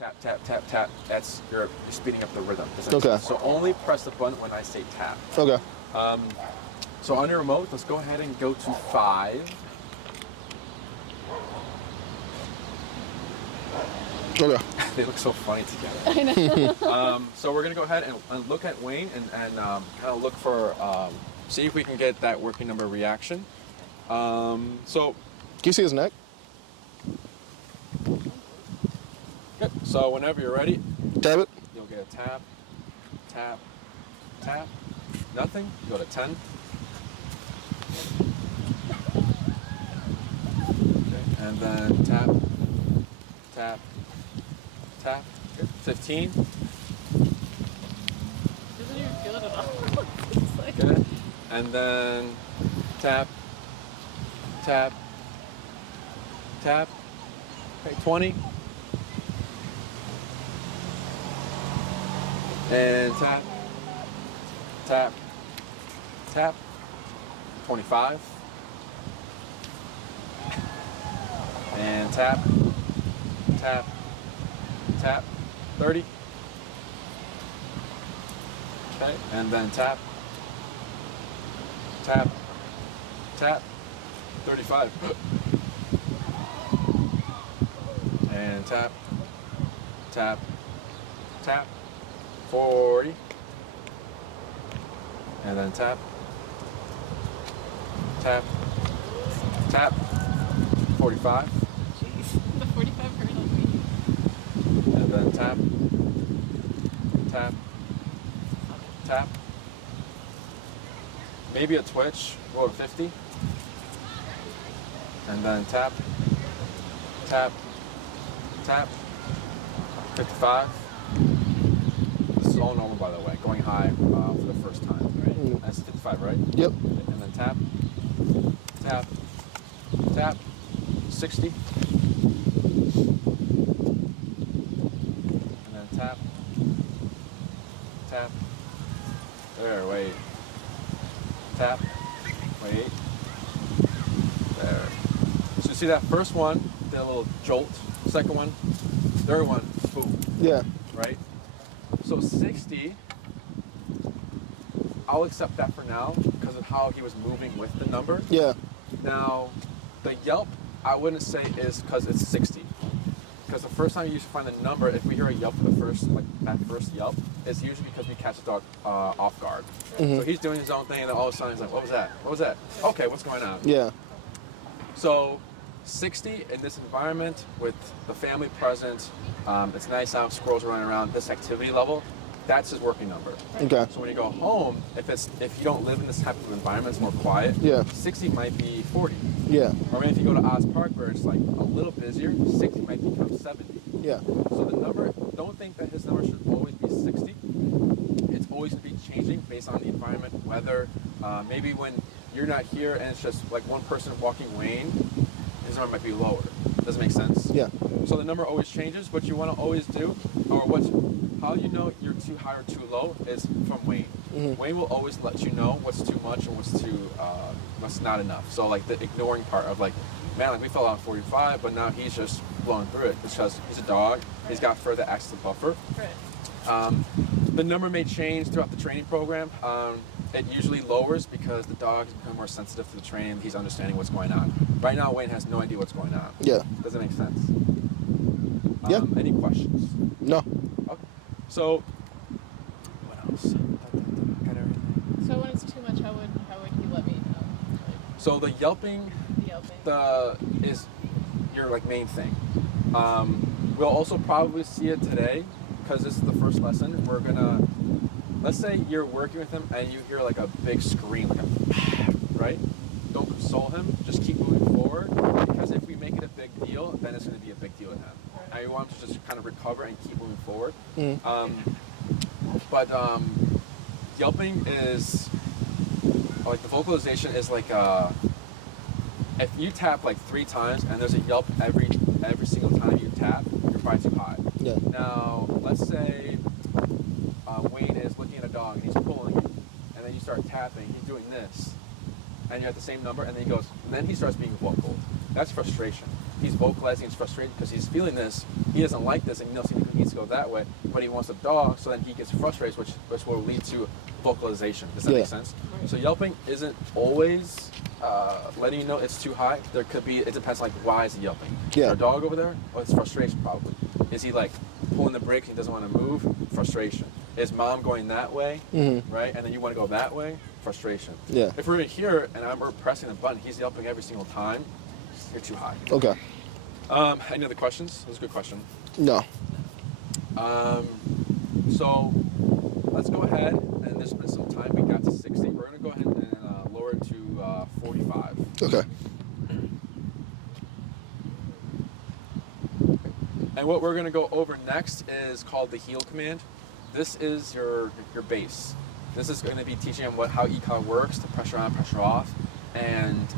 Tap, tap, tap, tap. That's you're speeding up the rhythm. Okay. So only press the button when I say tap. Okay. So on your remote, let's go ahead and go to 5. Okay. They look so funny together. I know. So we're gonna go ahead and look at Wayne and kind of look for see if we can get that working number reaction. So Can you see his neck? good. So whenever you're ready, Tap it. you'll get a tap, tap, tap. Nothing. Go to 10. Okay. And then tap, tap, tap. Good. 15. Doesn't even feel it at all. It's like, Good. And then tap, tap, tap. Okay, 20. And tap, tap, tap. 25. And tap, tap, tap. 30. Okay, and then tap, tap, tap. 35. And tap, tap, tap. 40. And then tap, tap, tap. 45. jeez, the 45 hurt on me. And then tap, tap, tap. Maybe a twitch, go to 50. And then tap, tap, tap. 55. This is all normal, by the way, going high for the first time. Right? That's 55, right? Yep. And then tap, tap, tap. 60. And then tap, tap. There, wait. Tap, wait. There. So you see that first one, that little jolt. Second one, third one, boom. Yeah. Right? So 60, I'll accept that for now because of how he was moving with the number. Yeah. Now, the yelp, I wouldn't say is because it's 60. Because the first time you usually find the number, if we hear a yelp for the first, like that first yelp, it's usually because we catch the dog off guard. So he's doing his own thing, and then all of a sudden he's like, what was that? What was that? Okay, what's going on? Yeah. So 60 in this environment with the family present, it's nice out, squirrels running around, this activity level, that's his working number. Okay. So when you go home, if you don't live in this type of environment, it's more quiet. Yeah. 60 might be 40. Yeah. Or maybe if you go to Oz Park where it's like a little busier, 60 might become 70. Yeah. So the number, don't think that his number should always be 60. It's always going to be changing based on the environment, weather. Maybe when you're not here and it's just like one person walking Wayne, his number might be lower. Does it make sense? Yeah. So the number always changes. What you want to always do, or how you know you're too high or too low, is from Wayne. Wayne will always let you know what's too much or what's not enough. So like the ignoring part of like, man, like we fell out 45, but now he's just blowing through it because he's a dog. He's got further access to buffer. Right. The number may change throughout the training program. It usually lowers because the dog has become more sensitive to the training. He's understanding what's going on. Right now, Wayne has no idea what's going on. Yeah. Does it make sense? Yeah. Any questions? No. Okay. So, what else? Got everything. So when it's too much, how would he let me know? So the yelping, The yelping. is your like main thing. We'll also probably see it today because this is the first lesson. We're gonna, let's say you're working with him and you hear like a big scream, like a right? Don't console him. Just keep moving forward because if we make it a big deal, then it's going to be a big deal to him. I want him to just kind of recover and keep moving forward. But yelping is like the vocalization is like if you tap like 3 times and there's a yelp every single time you tap, you're probably too high. Yeah. Now let's say Wayne is looking at a dog and he's pulling you, and then you start tapping. He's doing this, and you're at the same number, and then he goes, and then he starts being vocal. That's frustration. he's vocalizing his frustration because he's feeling this. He doesn't like this, and he knows he needs to go that way, but he wants a dog, so then he gets frustrated, which will lead to vocalization. Does that make sense? So yelping isn't always letting you know it's too high. There could be, it depends, like, why is he yelping? Yeah. Is there a dog over there? Oh, it's frustration, probably. Is he, like, pulling the brakes and he doesn't want to move? Frustration. Is mom going that way? Right? And then you want to go that way? Frustration. Yeah. If we're here and we're pressing the button, he's yelping every single time, you're too high. Okay. Any other questions? That was a good question. No. So let's go ahead, and there's been some time. We got to 60. We're going to go ahead and lower it to 45. Okay. And what we're going to go over next is called the heal command. This is your base. This is going to be teaching him how econ works, the pressure on, pressure off, and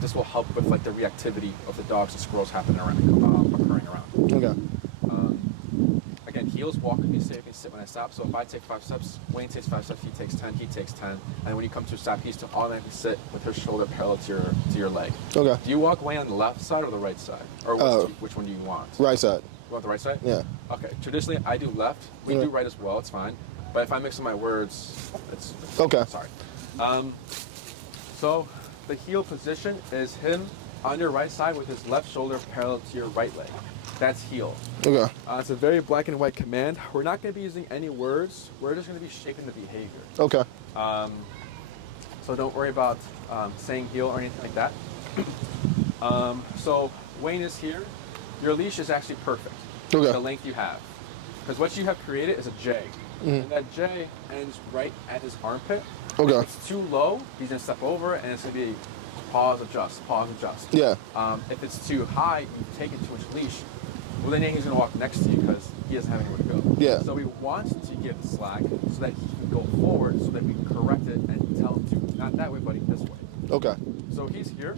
this will help with like the reactivity of the dogs and squirrels occurring around. Okay. Again, heels, walk with me, stay with me, sit when I stop. So if I take 5 steps, Wayne takes 5 steps, he takes 10, he takes 10. And when you come to a stop, he's to automatically sit with his shoulder parallel to your leg. Okay. Do you walk Wayne on the left side or the right side? Or which one do you want? Right side. You want the right side? Yeah. Okay. Traditionally, I do left. We Yeah. do right as well. It's fine. But if I mix up my words, it's Okay. Sorry. So the heel position is him on your right side with his left shoulder parallel to your right leg. That's heel. Okay. It's a very black and white command. We're not going to be using any words. We're just going to be shaping the behavior. Okay. So don't worry about saying heel or anything like that. So Wayne is here. Your leash is actually perfect. Okay. The length you have. Because what you have created is a J. And that J ends right at his armpit. Okay. If it's too low, he's going to step over and it's going to be pause, adjust, pause, adjust. Yeah. If it's too high, you take it too much leash. Well, then he's going to walk next to you because he doesn't have anywhere to go. Yeah. So we want to give the slack so that he can go forward so that we can correct it and tell him to, not that way, buddy, this way. Okay. So he's here.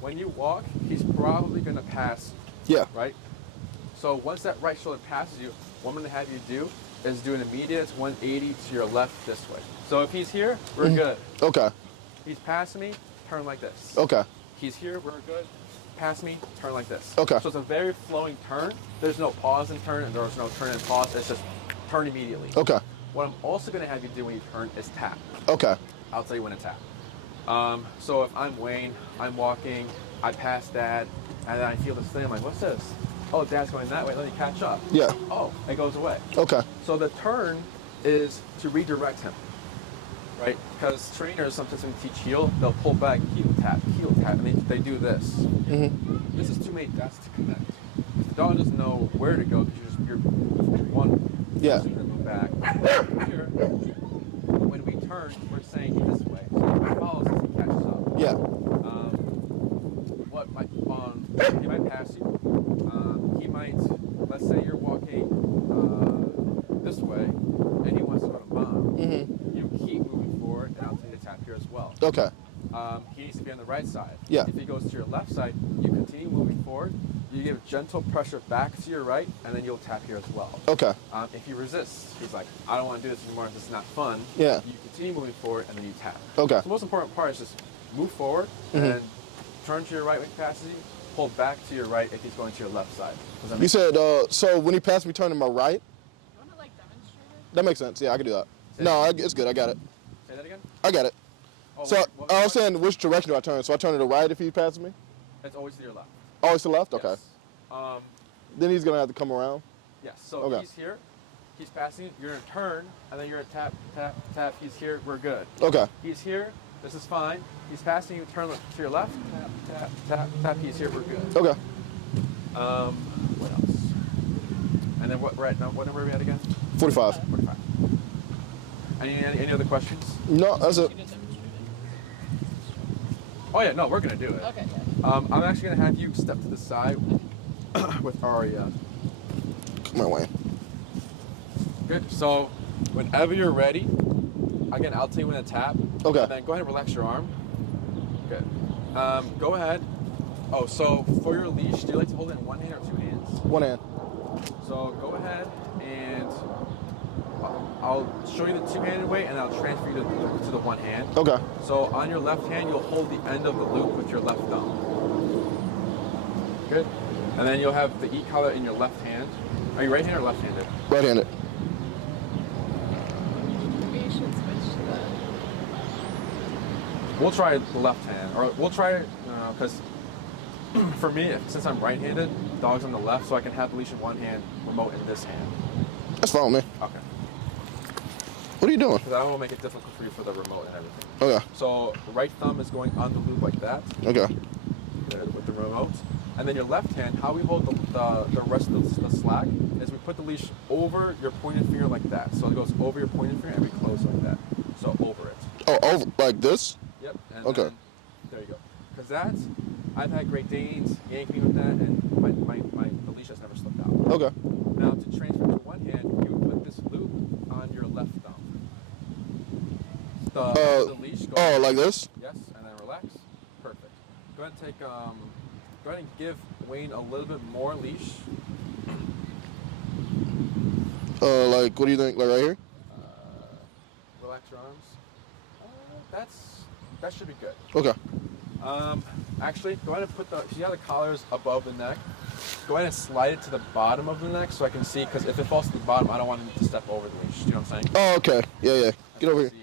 When you walk, he's probably going to pass, Yeah. right? So once that right shoulder passes you, what I'm going to have you do is do an immediate 180 to your left this way. So if he's here, we're good. Okay. He's passing me, turn like this. Okay. He's here, we're good. Pass me, turn like this. Okay. So it's a very flowing turn. There's no pause and turn, and there's no turn and pause. It's just turn immediately. Okay. What I'm also going to have you do when you turn is tap. Okay. I'll tell you when to tap. So if I'm Wayne, I'm walking, I pass Dad, and then I feel this thing. I'm like, what's this? Oh, Dad's going that way. Let me catch up. Yeah. Oh, it goes away. Okay. So the turn is to redirect him, right? Because trainers sometimes when they teach heel, they'll pull back, heel tap, and they do this. Mm-hmm. This is too many dots to connect. The dog doesn't know where to go because you're one. Yeah. So you're gonna move back. Here, when we turn, we're saying this way. So he follows as he catches up. Yeah. What might he might pass you. He might, let's say you're walking this way, and he wants to go to mom. Mm-hmm. You keep moving forward, and I'll take the tap here as well. Okay. He needs to be on the right side. Yeah. If he goes to your left side, you continue moving forward. You give gentle pressure back to your right, and then you'll tap here as well. Okay. If he resists, he's like, I don't want to do this anymore. This is not fun. Yeah. You continue moving forward, and then you tap. Okay. So the most important part is just move forward, and turn to your right when he passes you. Pull back to your right if he's going to your left side. Does that You make sense? said, so when he passed me turning my right? You want to like demonstrate it? That makes sense. Yeah, I can do that. Say No, that it's good. I got it. Say that again? I got it. Oh, So what- I was saying, which direction do I turn? So I turn to the right if he passes me? It's always to your left. Always to the left? Okay. Yes. Then he's going to have to come around? Yes. So Okay. he's here. He's passing. You're going to turn, and then you're going to tap, tap, tap. He's here. We're good. Okay. He's here. This is fine. He's passing you. Turn to your left. Tap, tap, tap, tap. He's here. We're good. Okay. What else? And then what? Right now, what number are we at again? 45. 45. Any other questions? No, that's it. You just demonstrate Oh yeah, no, we're gonna do it. it. Okay, yeah. I'm actually gonna have you step to the side with Aria. Come on, Wayne. Good. So, whenever you're ready, again, I'll tell you when to tap. Okay. And then go ahead and relax your arm. Good. Go ahead. Oh, so for your leash, do you like to hold it in one hand or two hands? One hand. So go ahead and I'll show you the two-handed way, and I'll transfer you to the one hand. Okay. So on your left hand, you'll hold the end of the loop with your left thumb. Good. And then you'll have the e-collar in your left hand. Are you right-handed or left-handed? Right-handed. Maybe you should switch to the. We'll try the left hand, or we'll try, because for me, since I'm right-handed, dog's on the left, so I can have the leash in one hand, remote in this hand. That's fine with me. Okay. What are you doing? Because that will make it difficult for you for the remote and everything. Okay. So right thumb is going on the loop like that. Okay. Good, with the remote. And then your left hand, how we hold the rest of the slack is we put the leash over your pointed finger like that. So it goes over your pointed finger and we close like that. So over it. Oh, over like this? Yep. And Okay. then, there you go. Because that's, I've had Great Danes yank me with that, and the leash has never slipped out. Okay. Now to transfer to one hand, you would put this loop on your left thumb. The leash goes. Oh, like this? Yes, and then relax. Perfect. Go ahead and take. Go ahead and give Wayne a little bit more leash. Like what do you think? Like right here? Relax your arms. That should be good. Okay. Actually, go ahead and put the. See how the collar's above the neck? Go ahead and slide it to the bottom of the neck so I can see. Because if it falls to the bottom, I don't want him to step over the leash. Do you know what I'm saying? Oh, okay. Yeah, yeah. Get over here. See.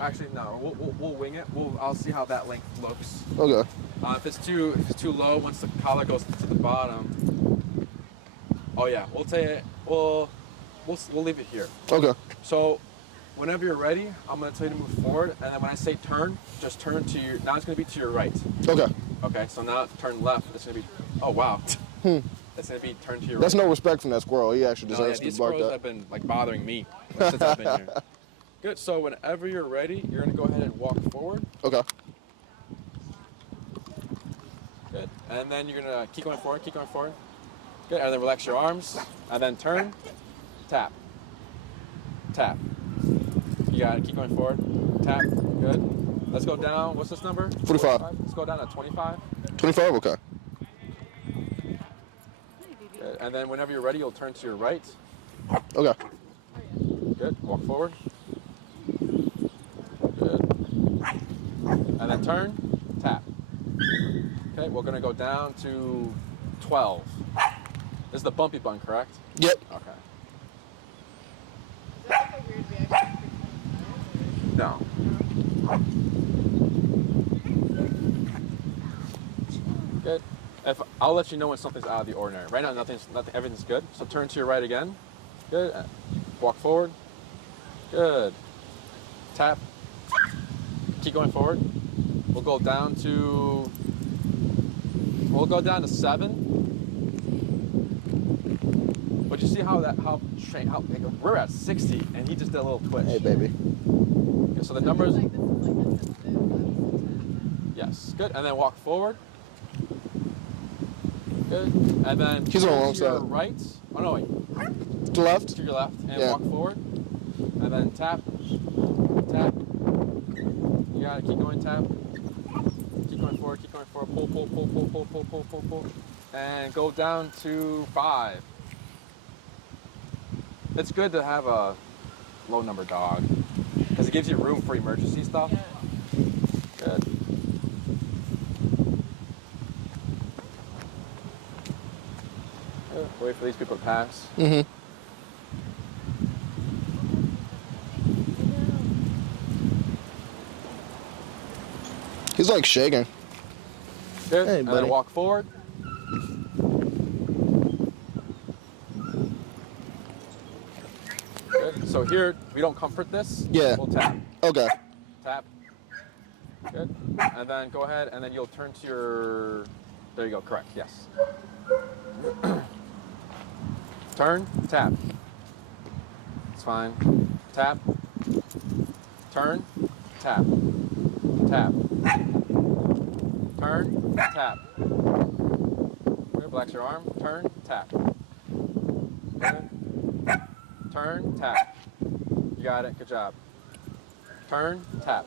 Actually, no. We'll wing it. I'll see how that length looks. Okay. If it's too low, once the collar goes to the bottom. Oh yeah, we'll take it. We'll leave it here. Okay. So, whenever you're ready, I'm gonna tell you to move forward, and then when I say turn, just turn to your. Now it's gonna be to your right. Okay. Okay. So now turn left. It's gonna be. Oh wow. It's gonna be turned to your That's right. no respect from that squirrel. He actually No, yeah, deserves these to bark squirrels that. have been like bothering me since I've been here. Good. So whenever you're ready, you're gonna go ahead and walk forward. Okay. Good. And then you're gonna keep going forward. Keep going forward. Good. And then relax your arms. And then turn. Tap. Tap. You got it. Keep going forward. Tap. Good. Let's go down. What's this number? 45. Let's go down to 25. 25. Okay. Good. And then whenever you're ready, you'll turn to your right. Okay. Good. Walk forward. Good. And then turn. Tap. Okay. We're gonna go down to 12. This is the bumpy bun, correct? Yep. Okay. Is that like a weird reaction? No. Good. I'll let you know when something's out of the ordinary. Right now, nothing. Everything's good. So turn to your right again. Good. Walk forward. Good. Tap. Keep going forward. We'll go down to 7. But you see how we're at 60 and he just did a little twitch. Hey, baby. Okay, so the numbers. Like this is like a sensitive. Yes. Good. And then walk forward. Good. And then He's on the turn wrong to your side. right. Oh no, wait. To left. To your left and Yeah. walk forward. And then tap. Tap. You got it. Keep going. Tap. Keep going forward. Keep going forward. Pull, pull, pull, pull, pull, pull, pull, pull, pull. And go down to 5. It's good to have a low number dog because it gives you room for emergency stuff. Yeah. Good. Good. Wait for these people to pass. Mm-hmm. He's like shaking. Good. Hey, And buddy. then walk forward. Good. So here we don't comfort this. Yeah. We'll tap. Okay. Tap. Good. And then go ahead and then you'll turn to your. There you go. Correct. Yes. Turn. Tap. It's fine. Tap. Turn. Tap. Tap. Turn. Tap. Good. Relax your arm. Turn. Tap. Good. Turn. Tap. You got it. Good job. Turn. Tap.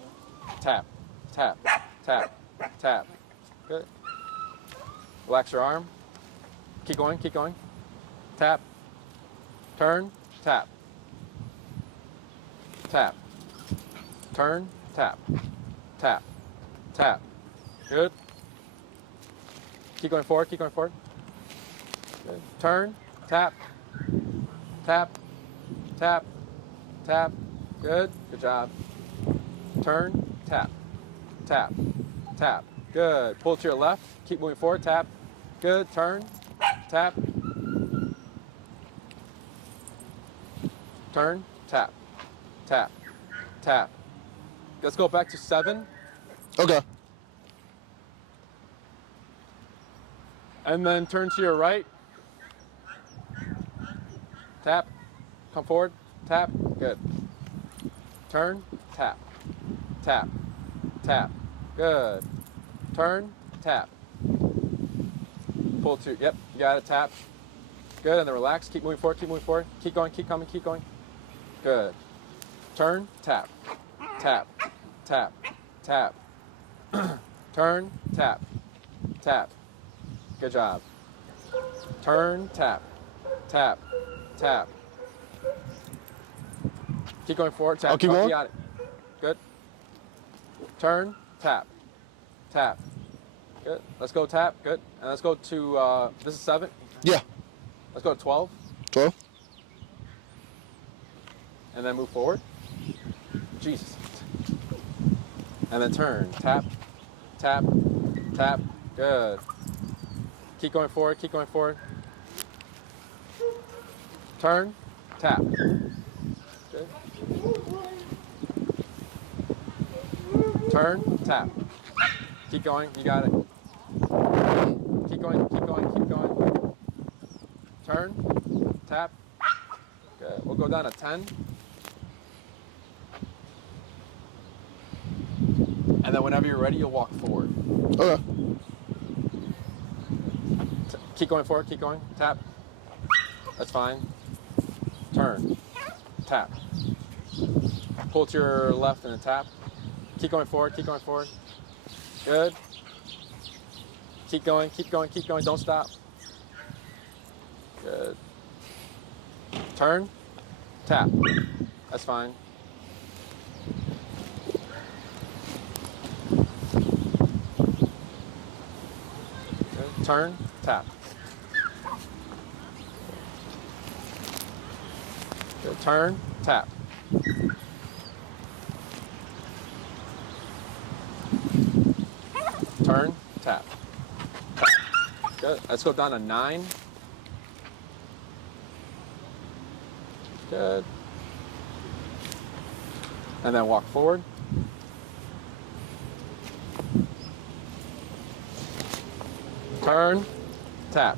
Tap. Tap. Tap. Tap. Good. Relax your arm. Keep going. Keep going. Tap. Turn. Tap. Tap. Turn. Tap. Tap. Tap. Good. Keep going forward. Keep going forward. Good. Turn. Tap. Tap. Tap. Tap. Good. Good job. Turn. Tap. Tap. Tap. Good. Pull to your left. Keep moving forward. Tap. Good. Turn. Tap. Turn. Tap. Tap. Tap. Let's go back to 7. Okay. And then turn to your right. Tap. Come forward. Tap. Good. Turn. Tap. Tap. Tap. Good. Turn. Tap. Pull to. Yep. You got it. Tap. Good. And then relax. Keep moving forward. Keep moving forward. Keep going. Keep coming. Keep going. Good. Turn. Tap. Tap. Tap. Tap. Turn. Tap. Tap. Good job. Turn. Tap. Tap. Tap. Keep going forward. Tap. I'll keep Oh, going? you got it. Good. Turn. Tap. Tap. Good. Let's go tap. Good. And let's go to, this is 7. Yeah. Let's go to 12. 12. And then move forward. Jesus. And then turn. Tap. Tap. Tap. Good. Keep going forward. Keep going forward. Turn. Tap. Good. Turn. Tap. Keep going. You got it. Keep going. Keep going. Keep going. Turn. Tap. Good. We'll go down to 10. And then whenever you're ready, you'll walk forward. Okay. Keep going forward. Keep going. Tap. That's fine. Turn. Tap. Pull to your left and then tap. Keep going forward. Keep going forward. Good. Keep going. Keep going. Keep going. Don't stop. Good. Turn. Tap. That's fine. Good. Turn. Tap. Good. Turn. Tap. Turn. Tap. Tap. Good. Let's go down to 9. Good. And then walk forward. Turn. Tap.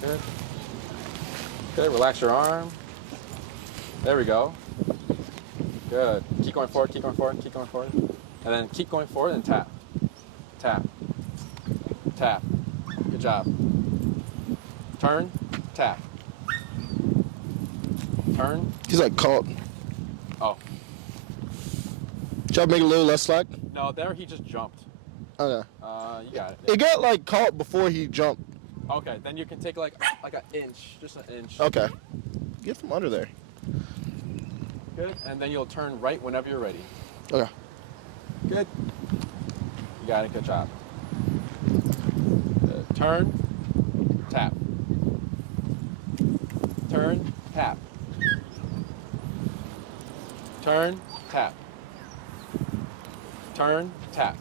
Good. Good. Relax your arm. There we go. Good. Keep going forward. Keep going forward. Keep going forward. And then keep going forward and tap. Tap. Tap. Good job. Turn. Tap. Turn. He's like caught. Oh. Try to make it a little less slack. No, there he just jumped. Okay. You got it. It got like caught before he jumped. Okay, then you can take like an inch, just an inch. Okay. Get from under there. Good. And then you'll turn right whenever you're ready. Okay. Good. You got it. Good job. Good. Turn. Tap. Turn. Tap. Turn. Tap. Turn. Tap.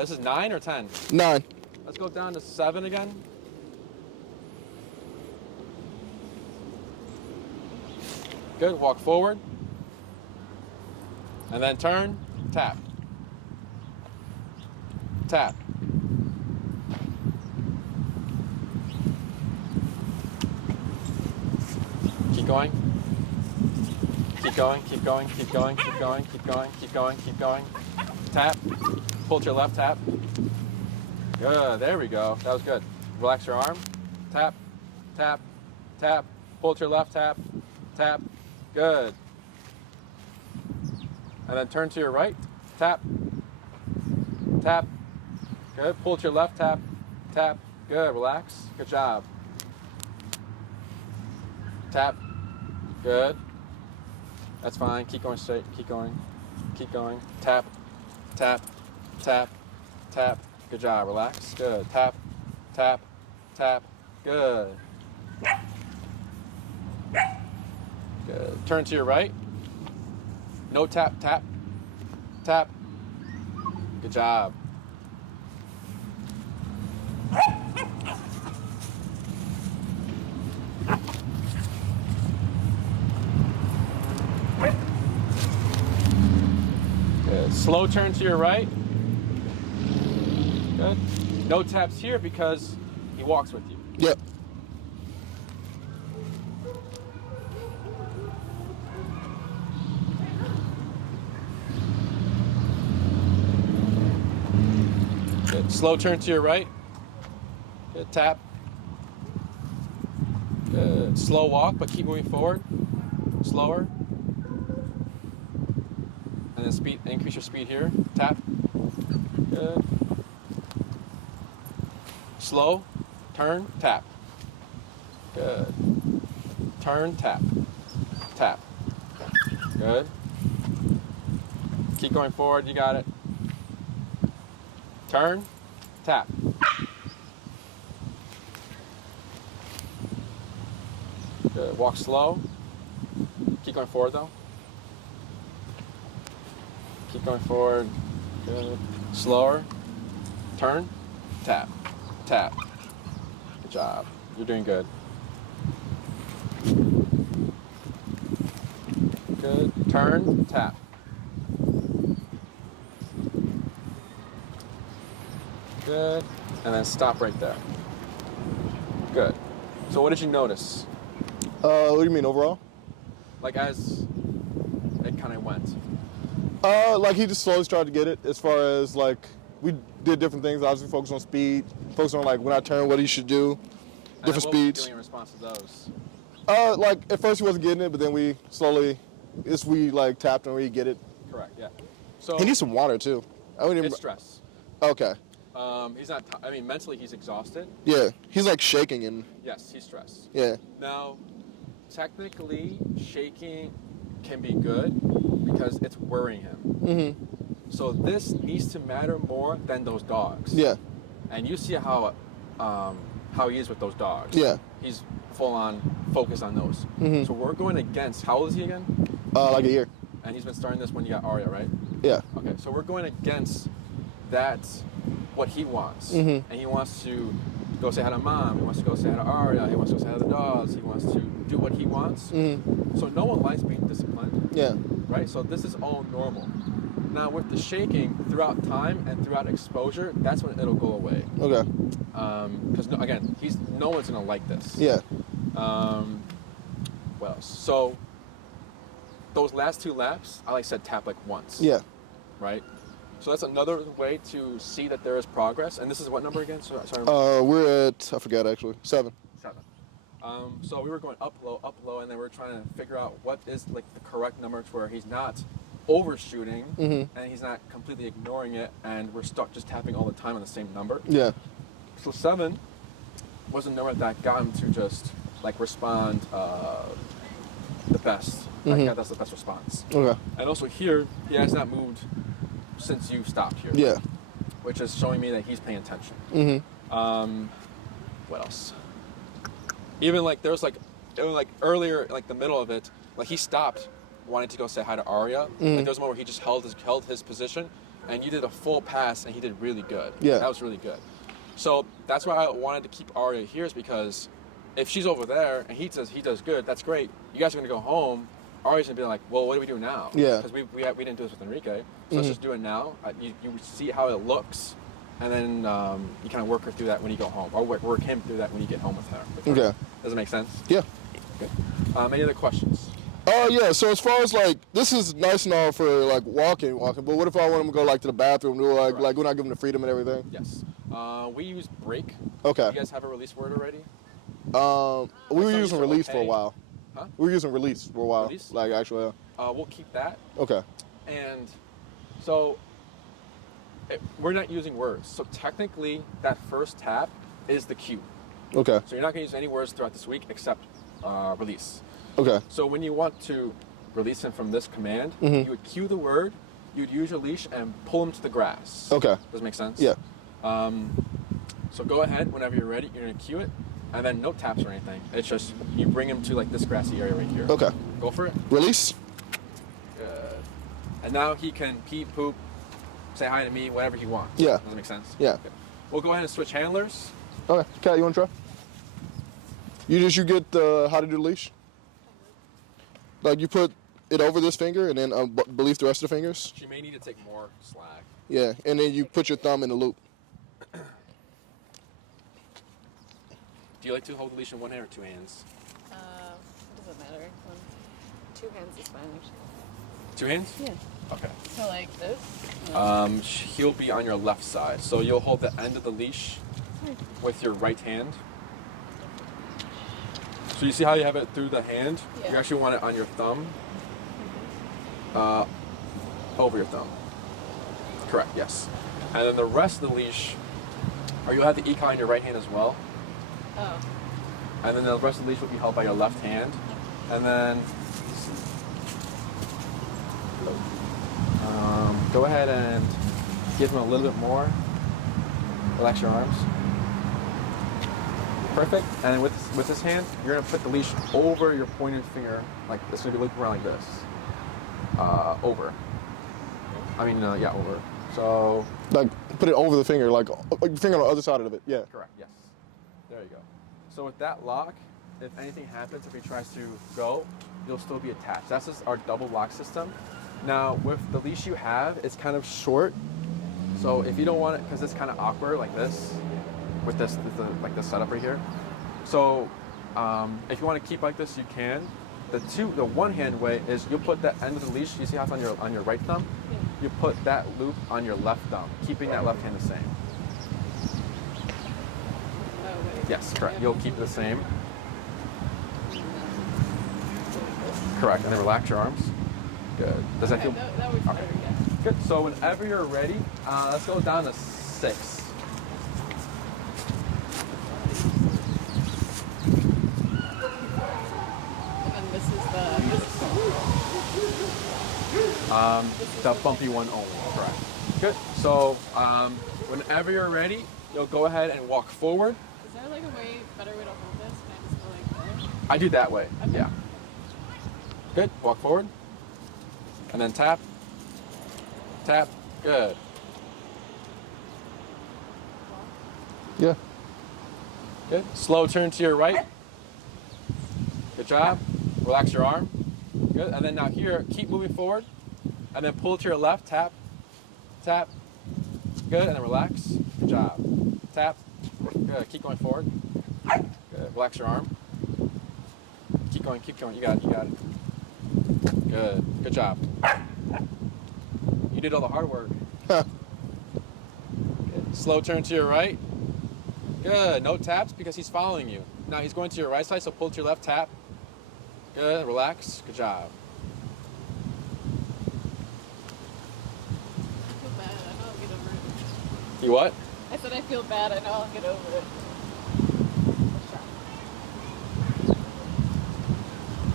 This is 9 or 10? 9. Let's go down to 7 again. Good. Walk forward. And then turn. Tap. Tap. Keep going. Keep going, keep going, keep going, keep going, keep going, keep going, keep going. Tap. Pull to your left, tap. Good, there we go. That was good. Relax your arm. Tap, tap, tap. Pull to your left, tap, tap. Good. And then turn to your right. Tap, tap. Good. Pull to your left, tap, tap. Good, relax. Good job. Tap. Good. That's fine. Keep going straight. Keep going. Keep going. Tap, tap, tap, tap. Good job. Relax. Good. Tap, tap, tap. Good. Good. Turn to your right. No tap, tap, tap. Good job. Good. Slow turn to your right. Good. No taps here because he walks with you. Yep. Good. Slow turn to your right. Good. Tap. Good. Slow walk, but keep moving forward. Slower. And then speed. Increase your speed here. Tap. Good. Slow. Turn. Tap. Good. Turn. Tap. Tap. Good. Keep going forward. You got it. Turn. Tap. Good. Walk slow. Keep going forward though. Keep going forward. Good. Slower. Turn. Tap. Tap. Good job. You're doing good. Good. Turn. Tap. Good. And then stop right there. Good. So what did you notice? What do you mean overall? Like as it kind of went. Like he just slowly started to get it. As far as like we did different things. Obviously, focus on speed. Focus on like when I turn, what he should do. And Different what were you speeds. doing in response to those? Like at first he wasn't getting it, but then we slowly, we like tapped and we get it. Correct. Yeah. So He needs some water too. I wouldn't even. it's stress. Okay. He's not. I mean, mentally he's exhausted. Yeah. He's like shaking and Yes, he's stressed. yeah. Now, technically, shaking can be good because it's worrying him. Mm-hmm. So this needs to matter more than those dogs. Yeah. And you see how he is with those dogs. Yeah. He's full on focused on those. Mhm. So we're going against. How old is he again? Like a year. And he's been starting this when you got Arya, right? Yeah. Okay. So we're going against that. What he wants. Mhm. And he wants to go say hi to mom. He wants to go say hi to Arya. He wants to go say hi to the dogs. He wants to do what he wants. Mm-hmm. So no one likes being disciplined. Yeah. Right? So this is all normal. Now with the shaking throughout time and throughout exposure, that's when it'll go away. Okay. Because again, no one's gonna like this. Yeah. What else? So those last two laps, I said tap like once. Yeah. Right? So that's another way to see that there is progress. And this is what number again? Sorry. We're at, I forgot actually, 7. 7. So we were going up low, and then we're trying to figure out what is like the correct number to where he's not overshooting Mm-hmm. and he's not completely ignoring it, and we're stuck just tapping all the time on the same number. Yeah. So 7 was a number that got him to just like respond the best. Like, Mhm. that's the best response. Okay. And also here, he has not moved since you stopped here. Yeah. Which is showing me that he's paying attention. Mm-hmm. What else? Even like there was like earlier, like the middle of it, like he stopped wanting to go say hi to Arya. Mhm. Like there was a moment where he just held his position, and you did a full pass, and he did really good. Yeah. That was really good. So that's why I wanted to keep Arya here, is because if she's over there and he does good, that's great. You guys are gonna go home. Arya's gonna be like, well, what do we do now? Yeah. Because we didn't do this with Enrique, so let's just do it now. You see how it looks, and then you kind of work her through that when you go home, or work him through that when you get home with her. Okay. Does it make sense? Yeah. Good. Any other questions? Yeah, so as far as like, this is nice and all for like walking, but what if I want him to go like to the bathroom, do like we're not giving him the freedom and everything? Yes. We use break. Okay. You guys have a release word already? We were Some using are release for a okay. while. Huh? We were using release for a while. Release? Like actually. We'll keep that. Okay. And so we're not using words. So technically, that first tap is the cue. Okay. So you're not going to use any words throughout this week except release. Okay. So when you want to release him from this command, Mhm. you would cue the word, you'd use your leash and pull him to the grass. Okay. Does it make sense? Yeah. So go ahead whenever you're ready. You're gonna cue it, and then no taps or anything. It's just you bring him to like this grassy area right here. Okay. Go for it. Release. Good. And now he can pee, poop, say hi to me, whatever he wants. Yeah. Does that make sense? Yeah. Okay. We'll go ahead and switch handlers. Okay. Kat, you want to try? You get how to do the leash. Like you put it over this finger and then beneath the rest of the fingers. She may need to take more slack. Yeah, and then you put your thumb in the loop. Do you like to hold the leash in one hand or two hands? Doesn't matter. Two hands is fine actually. Two hands? Yeah. Okay. So like this? He'll be on your left side. So you'll hold the end of the leash with your right hand. So you see how you have it through the hand? Yeah. You actually want it on your thumb. Over your thumb. Correct, yes. And then the rest of the leash, or you'll have the e-collar in your right hand as well. Oh. And then the rest of the leash will be held by your left hand. And then go ahead and give him a little bit more. Relax your arms. Perfect. And then with this hand, you're gonna put the leash over your pointed finger, like it's gonna be looping around like this. Over. Yeah, over. So. Like put it over the finger, like finger on the other side of it. Yeah. Correct. Yes. There you go. So with that lock, if anything happens, if he tries to go, you'll still be attached. That's just our double lock system. Now with the leash you have, it's kind of short. So if you don't want it, because it's kind of awkward like this, with this setup right here. So if you want to keep like this, you can. The one-hand way is you'll put that end of the leash. You see how it's on your right thumb? Yeah. You put that loop on your left thumb, keeping that left hand the same. Oh, wait. Yes, correct. Yeah. You'll keep it the same. Correct. And then relax your arms. Good. Does that Okay, feel? that works better, yeah. Good. So whenever you're ready, let's go down to 6. And this is The bumpy one only. Correct. Good. So whenever you're ready, you'll go ahead and walk forward. Is there like a better way to hold this? Can I just go like there? I do that way. Okay. Yeah. Good. Walk forward. And then tap. Tap. Good. Yeah. Good. Slow turn to your right. Good job. Relax your arm. Good. And then now here, keep moving forward. And then pull to your left. Tap. Tap. Good. And then relax. Good job. Tap. Good. Keep going forward. Good. Relax your arm. Keep going. Keep going. You got it. You got it. Good. Good job. You did all the hard work. Good. Slow turn to your right. Good. No taps because he's following you. Now he's going to your right side, so pull to your left. Tap. Good. Relax. Good job. I feel bad. I know I'll get over it. You what? I said I feel bad. I know I'll get over it.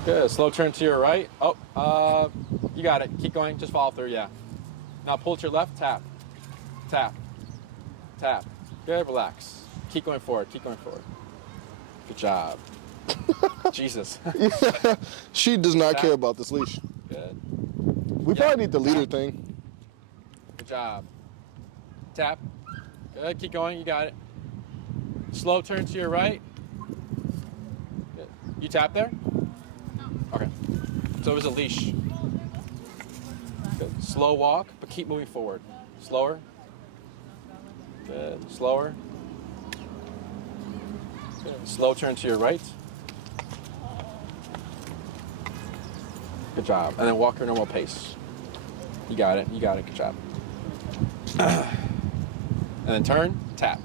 Good. Slow turn to your right. Oh, you got it. Keep going. Just follow through. Yeah. Now pull to your left. Tap. Tap. Tap. Good. Relax. Keep going forward. Keep going forward. Good job. Jesus. She does not care about this leash. Good. We probably need the leader thing. Good job. Tap. Good. Keep going. You got it. Slow turn to your right. Good. You tap there? Okay. So it was a leash. Good. Slow walk, but keep moving forward. Slower. Good. Slower. Good. Slow turn to your right. Good job. And then walk your normal pace. You got it. You got it. Good job. And then turn, tap.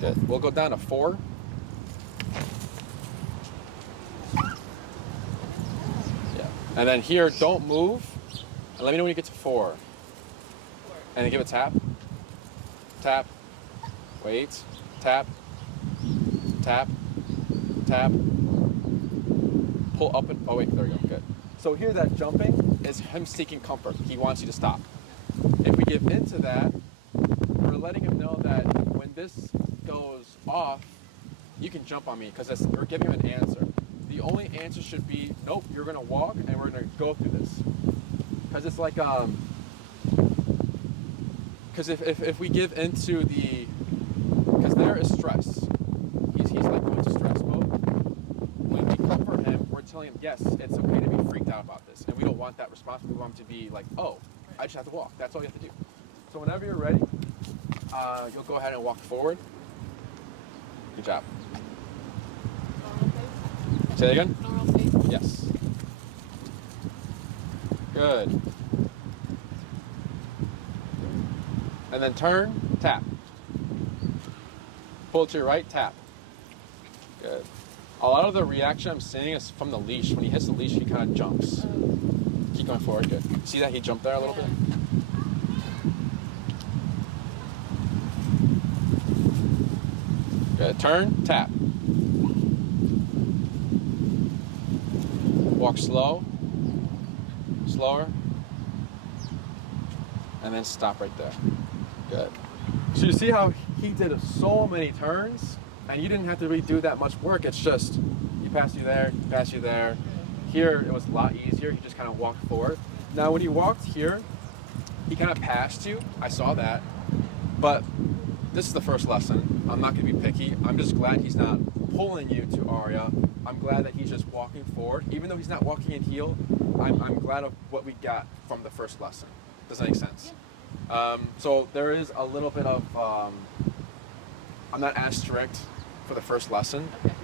Good. We'll go down to 4. Yeah. And then here, don't move. And let me know when you get to 4. And then give a tap. Tap. Wait. Tap. Tap. Tap. Pull up and, oh wait, there we go, good. So here that jumping is him seeking comfort. He wants you to stop. If we give into that, we're letting him know that when this goes off, you can jump on me because we're giving him an answer. The only answer should be, nope, you're gonna walk and we're gonna go through this. Because it's like, because if we give into because there is stress. He's like going to stress mode. When we comfort him, we're telling him, yes, it's okay to be freaked out about this. And we don't want that response. We want him to be like, oh, I just have to walk. That's all you have to do. So whenever you're ready, you'll go ahead and walk forward. Good job. Normal pace? Say that again? Normal pace? Yes. Good. And then turn, tap. Pull to your right, tap. Good. A lot of the reaction I'm seeing is from the leash. When he hits the leash, he kind of jumps. Keep going forward, good. See that he jumped there a little bit? Good. Turn, tap. Walk slow, slower, and then stop right there. Good. So you see how he did so many turns, and you didn't have to really do that much work. It's just, he passed you there, he passed you there. Here, it was a lot easier. He just kind of walked forward. Now, when he walked here, he kind of passed you. I saw that. But this is the first lesson. I'm not going to be picky. I'm just glad he's not pulling you to Aria. I'm glad that he's just walking forward. Even though he's not walking in heel, I'm glad of what we got from the first lesson. Does that make sense? So there is a little bit of, I'm not as strict for the first lesson. Okay.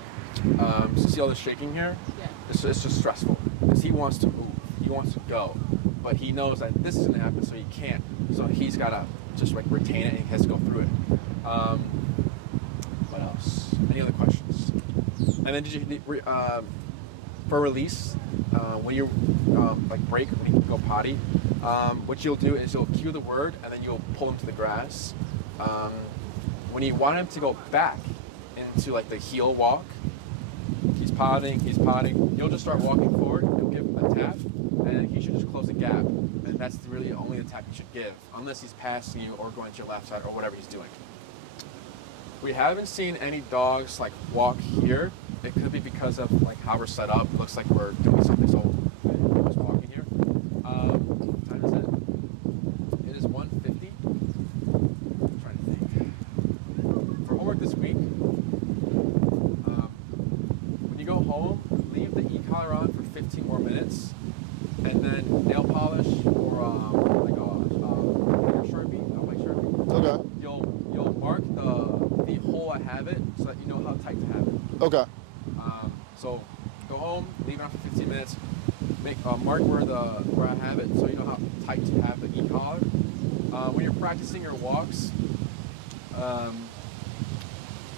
So see all the shaking here? Yeah. It's just stressful because he wants to move. He wants to go. But he knows that this is going to happen, so he can't. So he's got to just like retain it and he has to go through it. What else? Any other questions? And then did you, for release, when you like break, when you go potty, what you'll do is you'll cue the word and then you'll pull him to the grass. When you want him to go back into like the heel walk, he's potting, you'll just start walking forward, you'll give him a tap, and then he should just close the gap. And that's really only the tap you should give, unless he's passing you or going to your left side or whatever he's doing. We haven't seen any dogs like walk here. It could be because of like how we're set up. It looks like we're doing something, so we're just walking here. What time is it? It is 1:50. I'm trying to think. For homework this week, when you go home, leave the e-collar on for 15 more minutes, and then nail polish or like a Sharpie, a white Sharpie. Okay. You'll mark the hole I have it so that you know how tight to have it. Okay. So go home, leave it on for 15 minutes, make mark where I have it so you know how tight to have the e-collar. When you're practicing your walks,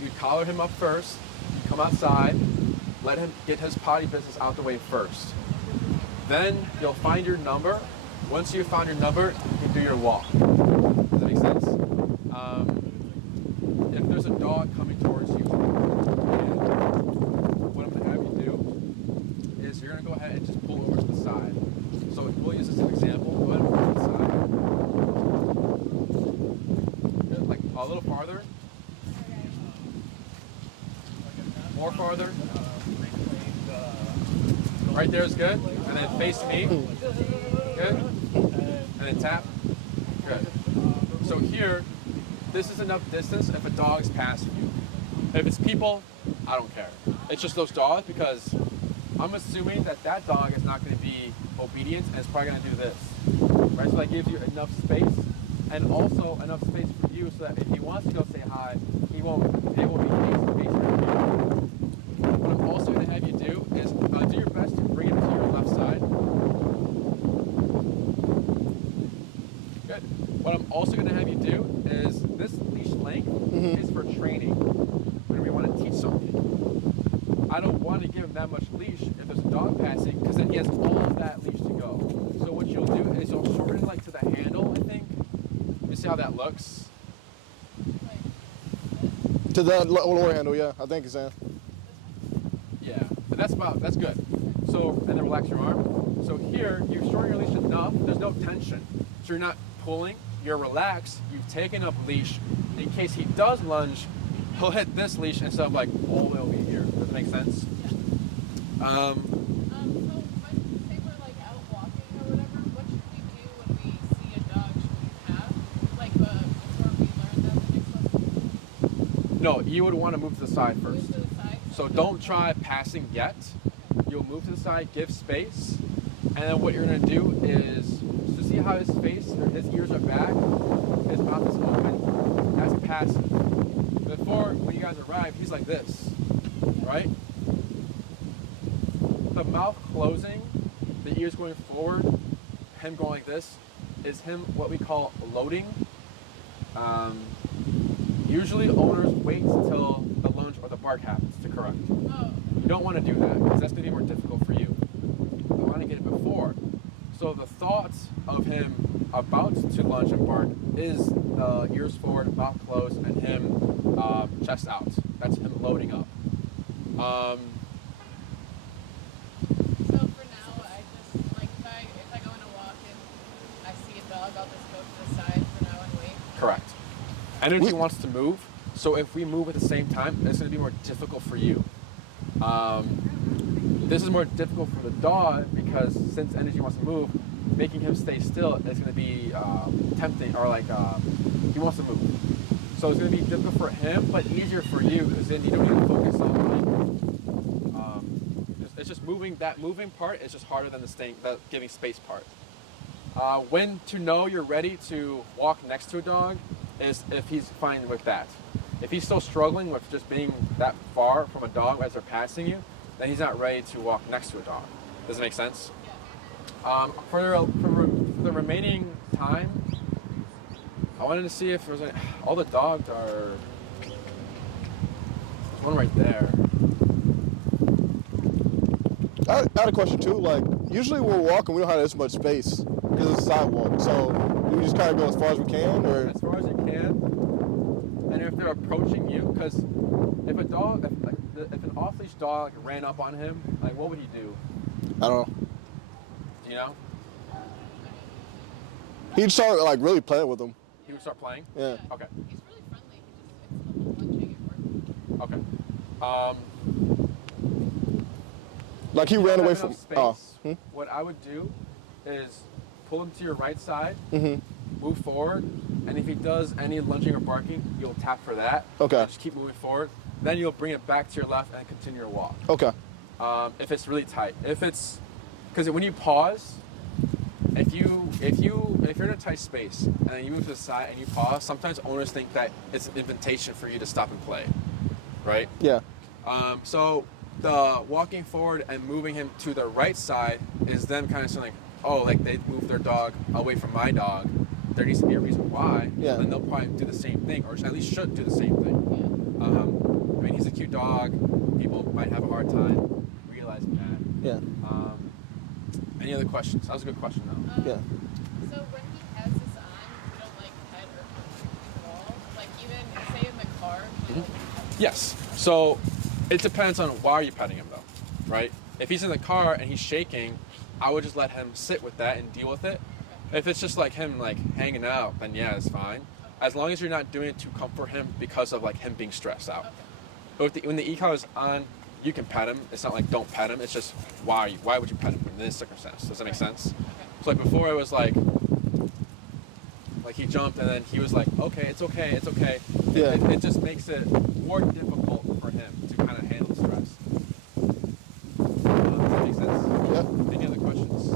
you collar him up first, you come outside, let him get his potty business out the way first. Then you'll find your number. Once you've found your number, you can do your walk. Does that make sense? If there's a dog coming towards you, what I'm going to have you do is you're going to go ahead and just pull over to the side. So we'll use this as an example. Go ahead and pull to the side. Good. Like a little farther. More farther. Right there is good. And then face me. Good. And then tap. Good. So here, this is enough distance if a dog is passing you. If it's people, I don't care. It's just those dogs because I'm assuming that that dog is not going to be obedient and it's probably going to do this. Right? So that gives you enough space and also enough space for you so that if he wants to go say hi, they won't be face to face. What I'm also going to have you do is do your best to bring him to your left side. Good. What I'm also going to have you do is this leash length is for training when we want to teach something. I don't want to give him that much leash if there's a dog passing because then he has all of that leash to go. So what you'll do is you'll shorten it like to the handle, I think. You see how that looks? To the lower handle, yeah. I think it's in. Yeah, but that's good. So, and then relax your arm. So here, you shorten your leash enough, there's no tension. So you're not pulling, you're relaxed, you've taken up leash. In case he does lunge, he'll hit this leash instead of like all the way over here. Does that make sense? So when say we're like out walking or whatever, what should we do when we see a dog? Should we have like before we learn that the next lesson? No, you would want to move to the side first. Move to the side. So don't try passing yet. You'll move to the side, give space, and then what you're gonna do is, so see how his face or his ears are back, his mouth is open. That's passive. Before, when you guys arrive, he's like this, right? The mouth closing, the ears going forward, him going like this, is him what we call loading. Usually owners wait until the lunge or the bark happens to correct. Oh. You don't want to do that because that's going to be more difficult for you. You want to get it before. So the thoughts of him about to lunge and bark is ears forward, mouth closed, and him chest out. That's him loading up. So for now, I just like if I go on a walk and I see a dog, I'll just go to the side for now and wait. Correct. Energy wants to move, so if we move at the same time, it's going to be more difficult for you. This is more difficult for the dog because since energy wants to move, making him stay still is going to be tempting, or like he wants to move. So it's going to be difficult for him, but easier for you because then you don't need to focus on like, it's just moving. That moving part is just harder than the giving space part. When to know you're ready to walk next to a dog is if he's fine with that. If he's still struggling with just being that far from a dog as they're passing you, then he's not ready to walk next to a dog. Does it make sense? For the remaining time, I wanted to see if there was any, all the dogs are, there's one right there. I had a question too. Like, usually when we're walking, we don't have this much space because it's a sidewalk. So do we just kind of go as far as we can, or? As far as you can. And if they're approaching you, because if an off-leash dog ran up on him, like what would he do? I don't know. Do you know? He'd start like really playing with them. He would start playing? Yeah. Okay. He's really friendly. He just it's the whole lunging and barking. Okay. Like he If you ran don't away have from. enough space, what I would do is pull him to your right side, move forward, and if he does any lunging or barking, you'll tap for that. Okay. And just keep moving forward. Then you'll bring it back to your left and continue your walk. Okay. If it's really tight, because when you pause, if you're in a tight space and then you move to the side and you pause, sometimes owners think that it's an invitation for you to stop and play, right? Yeah. So the walking forward and moving him to the right side is them kind of saying like, oh, like they moved their dog away from my dog. There needs to be a reason why. Yeah. And they'll probably do the same thing, or at least should do the same thing. Yeah. I mean, he's a cute dog. People might have a hard time realizing that. Yeah. Any other questions? That was a good question, though. Yeah. So when he has this on, you don't like pet or punch at all? Like even say in the car, you don't Yes. So it depends on why are you petting him, though, right? If he's in the car and he's shaking, I would just let him sit with that and deal with it. If it's just like him like hanging out, then yeah, it's fine. As long as you're not doing it to comfort him because of like him being stressed out. But when the e-collar is on, you can pet him. It's not like don't pet him. It's just why would you pet him in this circumstance? Does that make sense? So like before it was like he jumped and then he was like, okay, it's okay, it's okay. Yeah. It just makes it more difficult for him to kind of handle the stress. Does that make sense? Yeah. Any other questions?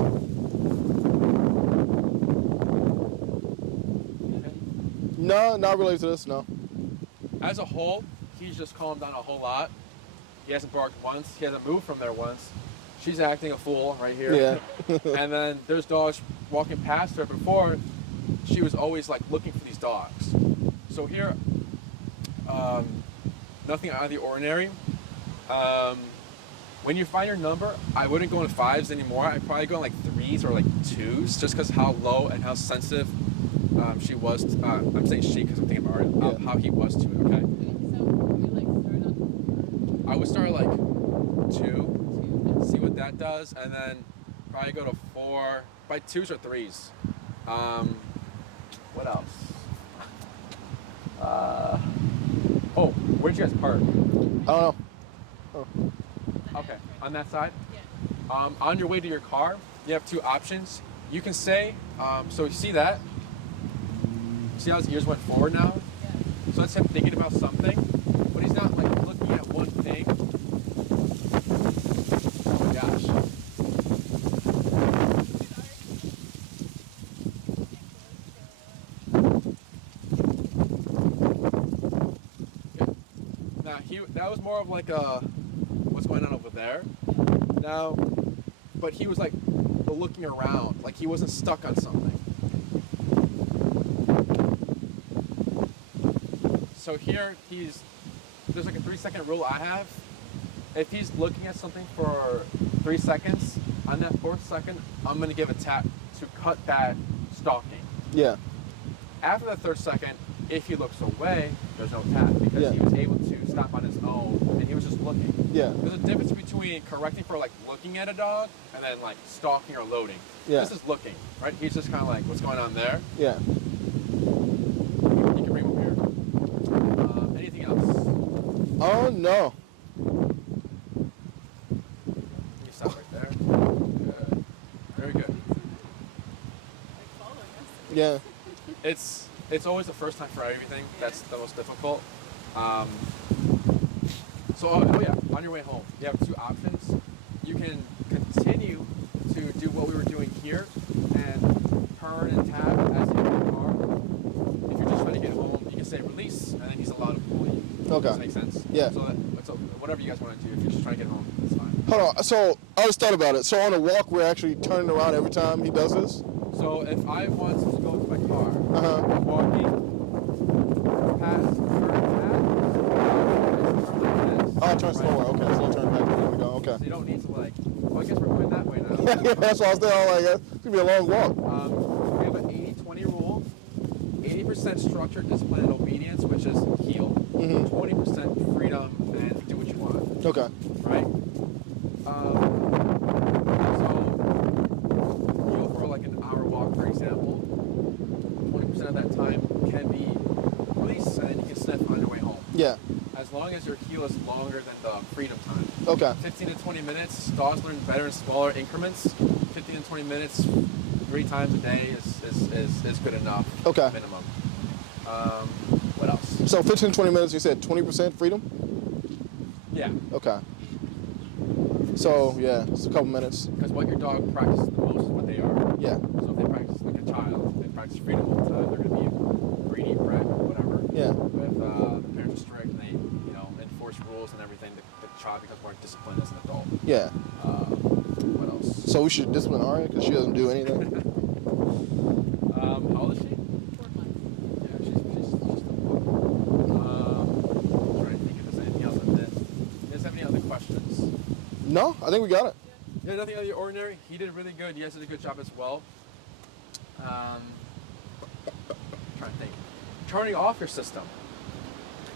No, not related to this. No. As a whole, he's just calmed down a whole lot. He hasn't barked once. He hasn't moved from there once. She's acting a fool right here. Yeah. And then there's dogs walking past her. Before, she was always like looking for these dogs. So here, nothing out of the ordinary. When you find your number, I wouldn't go in 5s anymore. I'd probably go in like 3s or like 2s, just because how low and how sensitive she was. I'm saying she because I'm thinking about how he was to it. Okay. So we like start on I would start like 2, see what that does, and then probably go to 4, by 2s or 3s. What else? Oh, where'd you guys park? I don't know. Okay, on that side. Yeah. On your way to your car, you have two options. You can say, so you see that? See how his ears went forward now? Yeah. So that's him thinking about something, but he's not like looking at one thing. Oh my gosh. Now that was more of like a what's going on over there. Now, but he was like looking around, like he wasn't stuck on something. So here there's like a 3-second rule I have. If he's looking at something for 3 seconds, on that 4th second, I'm gonna give a tap to cut that stalking. Yeah. After the 3rd second, if he looks away, there's no tap because he was able to stop on his own and he was just looking. Yeah. There's a difference between correcting for like looking at a dog and then like stalking or loading. Yeah. This is looking, right? He's just kind of like, what's going on there? Yeah. You can bring him over here. Anything else? Oh no. You stop right there. Good. Very good. Like following us. Yeah. It's always the first time for everything. That's the most difficult. So oh yeah, on your way home, you have two options. You can continue to do what we were doing here and turn and tap as you get in the car. If you're just trying to get home, you can say release, and then he's allowed to pull you. Okay. Does that make sense? Yeah. So whatever you guys want to do. If you're just trying to get home, that's fine. Hold on. So I just thought about it. So on a walk, we're actually turning around every time he does this. So if I want to go to my car, Uh-huh. I'm walking past turn Oh, I turn slower. Okay, slow turn back. There we go. Okay. So you don't need to like. Well, I guess we're going that way now. Yeah, that's why I was there. I'm like, it's gonna be a long walk. We have an 80-20 rule. 80% structure, discipline, and obedience, which is heel. 20% freedom and do what you want. Okay. Right? So you go for like an hour walk, for example. 20% of that time can be release, and then you can sniff on your way home. Yeah. As long as your heel is longer than the freedom time. Okay. 15 to 20 minutes. Dogs learn better in smaller increments. 15 to 20 minutes, 3 times a day is good enough. Okay. Minimum. What else? So 15, 20 minutes, you said 20% freedom? Yeah. Okay. So, yeah, it's a couple minutes. Because what your dog practices the most is what they are. Yeah. So if they practice like a child, if they practice freedom all the time, they're going to be greedy, bred, whatever. Yeah. If the parents are strict and they, enforce rules and everything, the child becomes more disciplined as an adult. Yeah. What else? So we should discipline Aria because she doesn't do anything? How old is she? 4 months. Yeah, she's just a book. I'm trying to think if there's anything else on this. You guys have any other questions? No, I think we got it. Yeah, nothing out of the ordinary. He did really good. You guys did a good job as well. Trying to think. Turning off your system.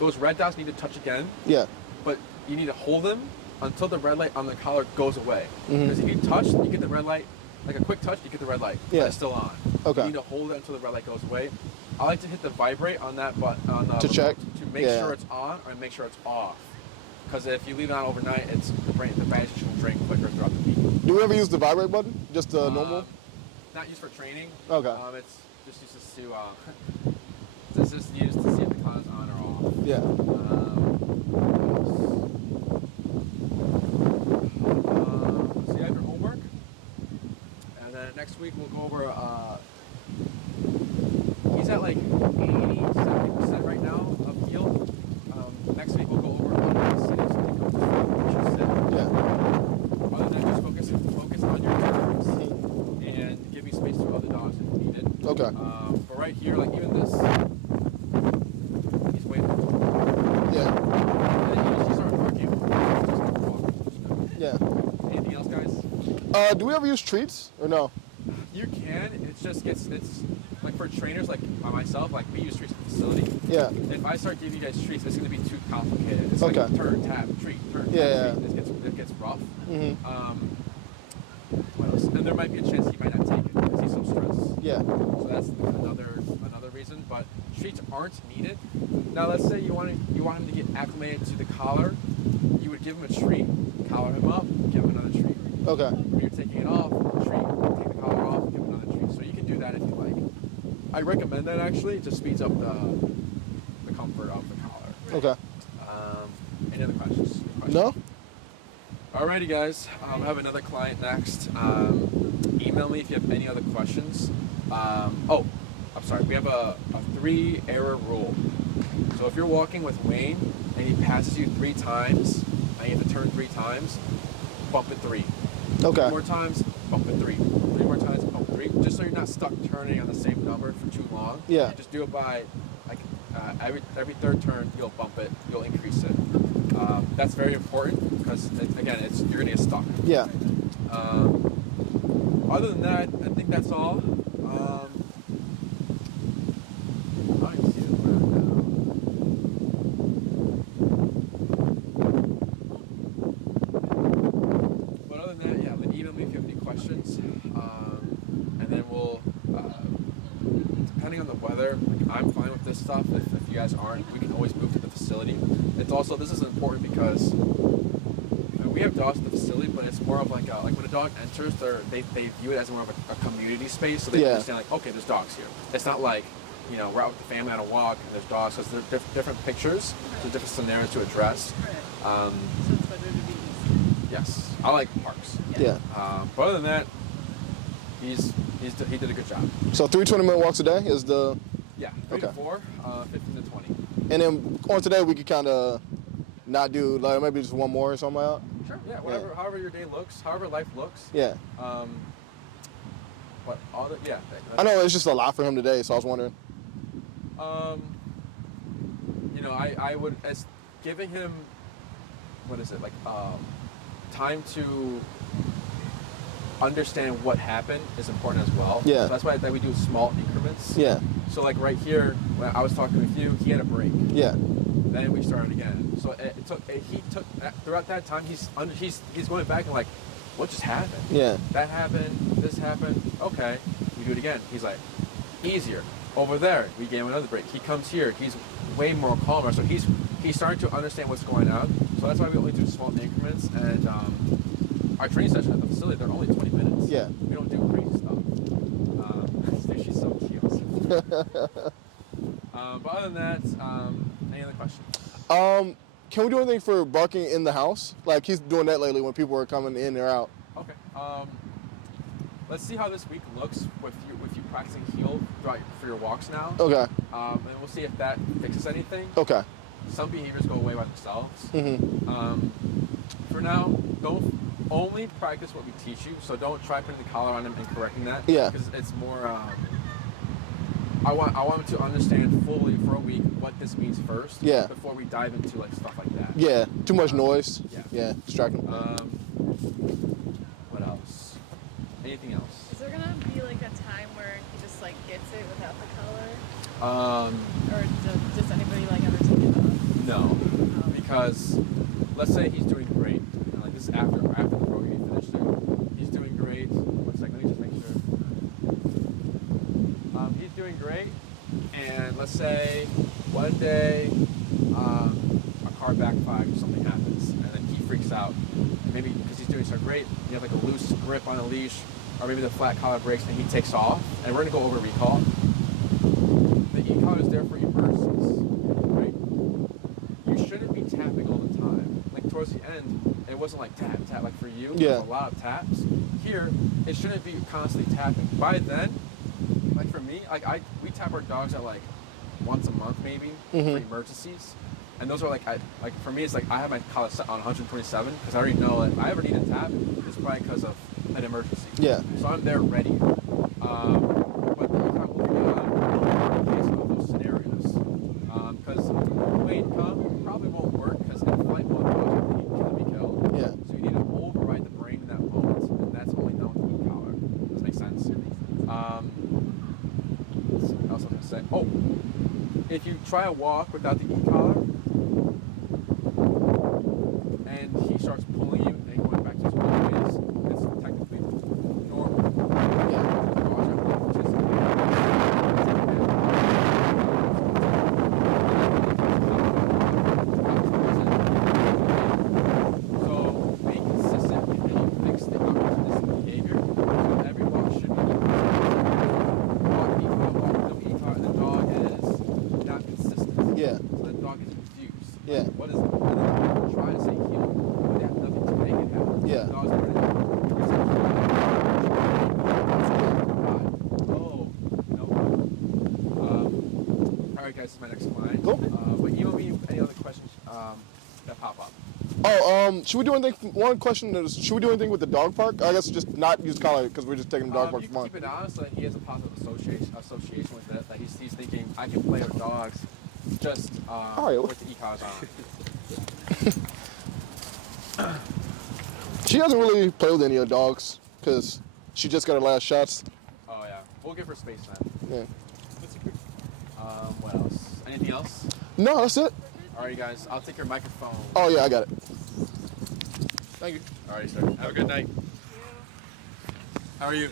Those red dots need to touch again, Yeah. but you need to hold them until the red light on the collar goes away. Mhm. Because if you touch, you get the red light, like a quick touch, you get the red light. But Yeah. it's still on. Okay. You need to hold it until the red light goes away. I like to hit the vibrate on that button on the To check? to make Yeah. sure it's on or make sure it's off. Because if you leave it on overnight, the battery will drain quicker throughout the week. Do we ever use the vibrate button? Just the normal? Not used for training. Okay. It's just used to this is used to see if the collar is on or off. Yeah. So you have your homework, and then next week we'll go over. He's at like 80-70% right now of yield. Next week we'll go over Yeah. other than that, just focus on your dogs and give me space to other dogs if needed. Okay. But right here, like even this, he's waiting. Yeah. And he started barking. Just like walking. Yeah. Anything else, guys? Do we ever use treats or no? You can. It's like for trainers like myself, like we use treats at the facility. Yeah. If I start giving you guys treats, it's going to be too complicated. It's Okay. like turn, tap, treat, turn, tap, Yeah, treat. It gets rough. Mm-hmm. What else? And there might be a chance he might not take it because he's so stressed. Yeah. So that's another reason. but treats aren't needed. Now, let's say you want him to get acclimated to the collar. You would give him a treat, collar him up, give him another treat. Okay. When you're taking it off, treat, take the collar off, give him another treat. So you can do that if you like. I recommend that actually. It just speeds up the comfort of the collar. Okay. Any other questions? No? Alrighty, guys. I have another client next. Email me if you have any other questions. Oh, I'm sorry. We have a 3-error rule. So if you're walking with Wayne and he passes you 3 times, and you have to turn 3 times, bump it 3. Okay. 3 more times, bump it 3. 3 more times, bump 3. Just so you're not stuck turning on the same number for too long. Yeah. You just do it by like every third turn, you'll bump it, you'll increase it. That's very important because again, you're gonna get stuck. Yeah. Other than that, I think that's all. I can see the ground now. But other than that, yeah, email me if you have any questions, and then we'll. Depending on the weather, like, I'm fine with this stuff. If you guys aren't, we can always move to the facility. It's also, this is important because we have dogs at the facility, but it's more of like when a dog enters, they view it as more of a community space, so they understand like, okay, there's dogs here. It's not like, we're out with the family on a walk and there's dogs, because they're different pictures, so different scenarios to address. So it's better to be easy. Yes, I like parks. Yeah. But other than that, he did a good job. So 3 20-minute walks a day is the... Yeah, 3 to 4, 15 to 20. And then on today, we could kind of not do, like, maybe just one more or something like that? Sure. Yeah, however your day looks, however life looks. Yeah. But I know it's just a lot for him today, so I was wondering. I would, as giving him, what is it, like, time to understand what happened is important as well. Yeah. So that's why we do small increments. Yeah. So like right here, when I was talking with you, he had a break. Yeah. Then we started again. So he took throughout that time. He's going back and like, what just happened? Yeah. That happened. This happened. Okay, we do it again. He's like, easier. Over there, we gave him another break. He comes here. He's way more calmer. So he's starting to understand what's going on. So that's why we only do small increments. And our training session at the facility, they're only 20 minutes. Yeah. We don't do crazy stuff. She's so cute. But other than that, any other questions? Can we do anything for barking in the house? Like, he's doing that lately when people are coming in or out. Okay. Let's see how this week looks with you practicing heel for your walks now. Okay. And we'll see if that fixes anything. Okay. Some behaviors go away by themselves. Mm-hmm. For now, don't only practice what we teach you. So don't try putting the collar on him and correcting that. Yeah. Because it's more. I want him to understand fully for a week what this means first. Yeah. Before we dive into like stuff like that. Yeah. Too much noise. Yeah. Yeah. Distracting. What else? Anything else? Is there gonna be like a time where he just like gets it without the collar? Or does anybody like ever take it off? No, because let's say he's doing great. Like this is after the program you finished it. He's doing great. One second, let me just make sure. He's doing great, and let's say one day a car backfires or something happens, and then he freaks out. And maybe because he's doing so great, you have like a loose grip on a leash, or maybe the flat collar breaks and he takes off. And we're gonna go over recall. The e-collar is there for emergencies, right? You shouldn't be tapping all the time. Like towards the end, it wasn't like tap, tap, like for you, Yeah. there's a lot of taps. Here, it shouldn't be constantly tapping. By then, like for me, we tap our dogs at like once a month maybe for emergencies. And those are like for me, it's like I have my collar set on 127 because I already know that if I ever need a tap, it's probably because of an emergency. Yeah. So I'm there ready. But the e-collar will be on in case of those scenarios. Because wait, probably won't work because in flight mode, can be killed. Yeah. So you need to override the brain in that moment, and that's only done with the e-collar. Does that make sense? Let's see what else I was gonna say. Oh, if you try a walk without the e-collar, and he starts pulling you and going back to his old ways, it's technically normal. Yeah. Yeah. So the dog is confused. Yeah. Like, what is it? And then people try to say heal, but they have nothing to make it happen. Yeah. The dog's already like, you're saying heal. Oh, no. All right, guys, this is my next client. Cool. But email me any other questions that pop up. Oh, should we do anything? One question is, should we do anything with the dog park? I guess just not use collar because we're just taking the dog park You for can fun. keep it honest that he has a positive association with it. That he's thinking I can play with dogs, just right. with the e-collars on. She doesn't really play with any of the dogs because she just got her last shots. Oh yeah, we'll give her space then. Yeah. What else? Anything else? No, that's it. All right, guys. I'll take your microphone. Oh yeah, I got it. Thank you. All right, sir. Have a good night. How are you?